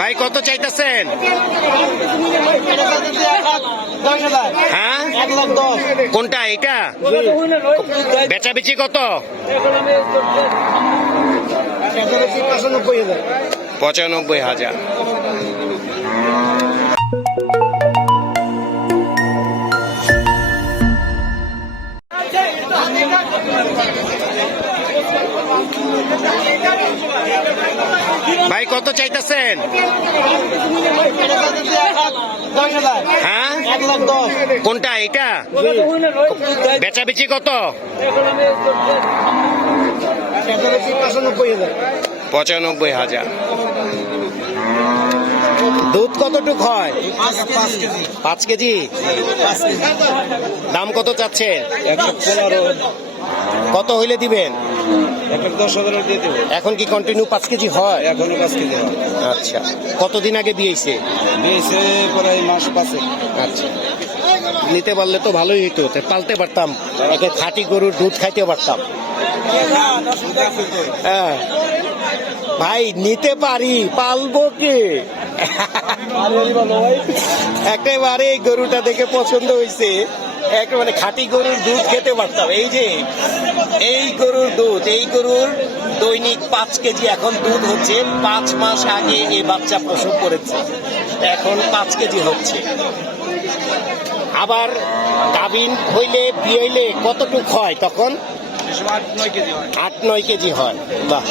ভাই কত চাইতেছেন? হ্যাঁ, কোনটা এটা? বেচাবেচি কত? 95,000। ভাই কত চাইতেছেন? হ্যাঁ, কোনটা এটা? বেচাবেচি কত? 95,000। দুধ কতটুক হয়? 5 কেজি। দাম কত চাচ্ছেন? 115। কত হইলে দিবেন? 10,000 দিয়ে দেবো। এখন কি কন্টিনিউ 5 কেজি হয়? এখনো 5 কেজি হয়। আচ্ছা, কতদিন আগে দিয়েছে? দিয়েছে প্রায় মাস 5। আচ্ছা, নিতে পারলে তো ভালোই হতো, পালতে পারতাম, একে খাঁটি গরুর দুধ খাইতে পারতাম। হ্যাঁ ভাই, নিতে পারি, পালবো কি? একেবারে এই গরুটা দেখে পছন্দ হয়েছে, একেবারে খাঁটি গরুর দুধ খেতে পারতাম। এই যে এই গরুর দুধ, এই গরুর দৈনিক 5 কেজি এখন দুধ হচ্ছে। 5 মাস আগে এই বাচ্চা প্রসব করেছে, এখন 5 কেজি হচ্ছে। আবার গাভিন হইলে বিয়ে হইলে কতটুক হয় তখন? 8-9 কেজি হয়। 8-9 কেজি হয়। বাহ।